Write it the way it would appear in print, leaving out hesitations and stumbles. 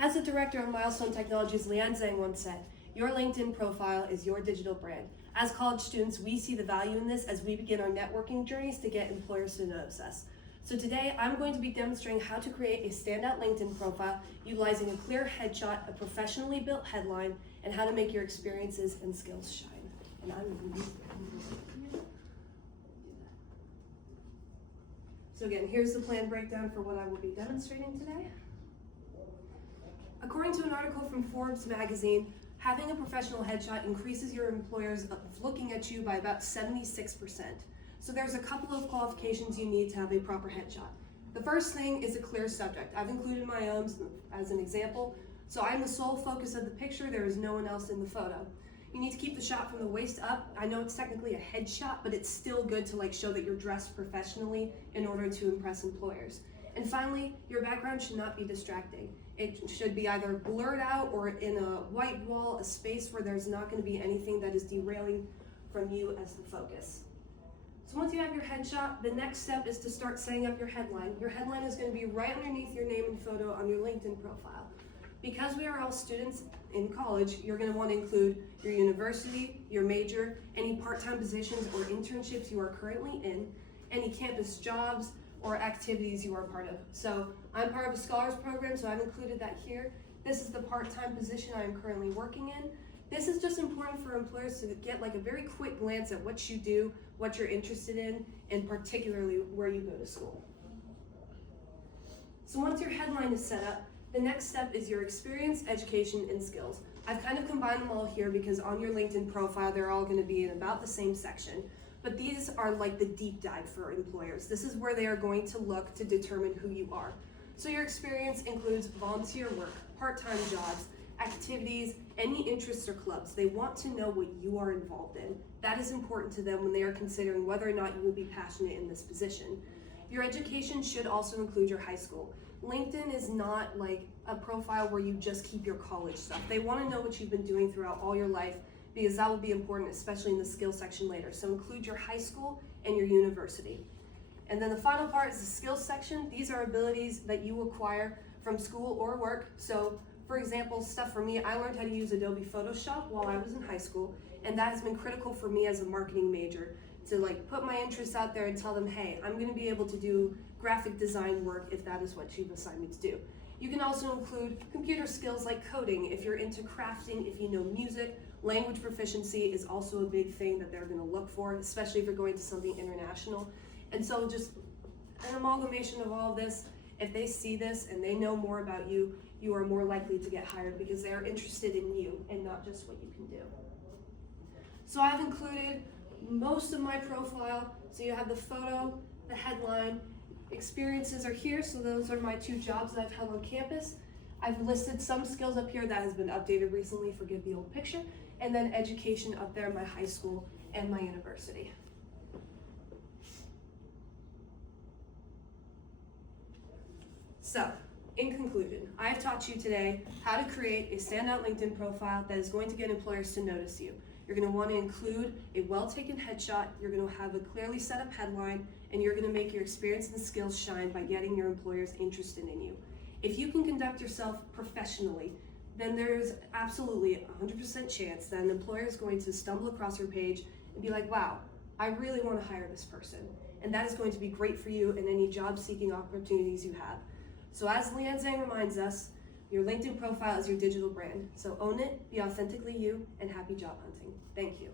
As the director of Milestone Technologies, Leanne Zhang once said, "Your LinkedIn profile is your digital brand." As college students, we see the value in this as we begin our networking journeys to get employers to notice us. So today, I'm going to be demonstrating how to create a standout LinkedIn profile utilizing a clear headshot, a professionally built headline, and how to make your experiences and skills shine. And I'm going to use So again, here's the plan breakdown for what I will be demonstrating today. According to an article from Forbes magazine, having a professional headshot increases your employers looking at you by about 76%. So there's a couple of qualifications you need to have a proper headshot. The first thing is a clear subject. I've included my own as an example. So I'm the sole focus of the picture, there is no one else in the photo. You need to keep the shot from the waist up. I know it's technically a headshot, but it's still good to show that you're dressed professionally in order to impress employers. And finally, your background should not be distracting. It should be either blurred out or in a white wall, a space where there's not going to be anything that is derailing from you as the focus. So once you have your headshot, the next step is to start setting up your headline. Your headline is going to be right underneath your name and photo on your LinkedIn profile. Because we are all students in college, you're going to want to include your university, your major, any part-time positions or internships you are currently in, any campus jobs or activities you are part of. So I'm part of a scholars program, so I've included that here. This is the part-time position I am currently working in. This is just important for employers to get a very quick glance at what you do, what you're interested in, and particularly where you go to school. So once your headline is set up, the next step is your experience, education, and skills. I've kind of combined them all here because on your LinkedIn profile, they're all going to be in about the same section. But these are like the deep dive for employers. This is where they are going to look to determine who you are. So your experience includes volunteer work, part-time jobs, activities, any interests or clubs. They want to know what you are involved in. That is important to them when they are considering whether or not you will be passionate in this position. Your education should also include your high school. LinkedIn is not like a profile where you just keep your college stuff. They want to know what you've been doing throughout all your life because that will be important, especially in the skills section later. So include your high school and your university. And then the final part is the skills section. These are abilities that you acquire from school or work. So for example, stuff for me, I learned how to use Adobe Photoshop while I was in high school, and that has been critical for me as a marketing major to put my interests out there and tell them, hey, I'm gonna be able to do graphic design work if that is what you've assigned me to do. You can also include computer skills like coding, if you're into crafting, if you know music. Language proficiency is also a big thing that they're gonna look for, especially if you're going to something international. And so just an amalgamation of all of this, if they see this and they know more about you, you are more likely to get hired because they are interested in you and not just what you can do. So I've included most of my profile. So you have the photo, the headline, experiences are here. So those are my 2 jobs that I've held on campus. I've listed some skills up here that has been updated recently, forgive the old picture, and then education up there, my high school and my university. So, in conclusion, I have taught you today how to create a standout LinkedIn profile that is going to get employers to notice you. You're going to want to include a well-taken headshot, you're going to have a clearly set up headline, and you're going to make your experience and skills shine by getting your employers interested in you. If you can conduct yourself professionally, then there's absolutely a 100% chance that an employer is going to stumble across your page and be like, wow, I really want to hire this person. And that is going to be great for you in any job-seeking opportunities you have. So as Leanne Zhang reminds us, your LinkedIn profile is your digital brand. So own it, be authentically you, and happy job hunting. Thank you.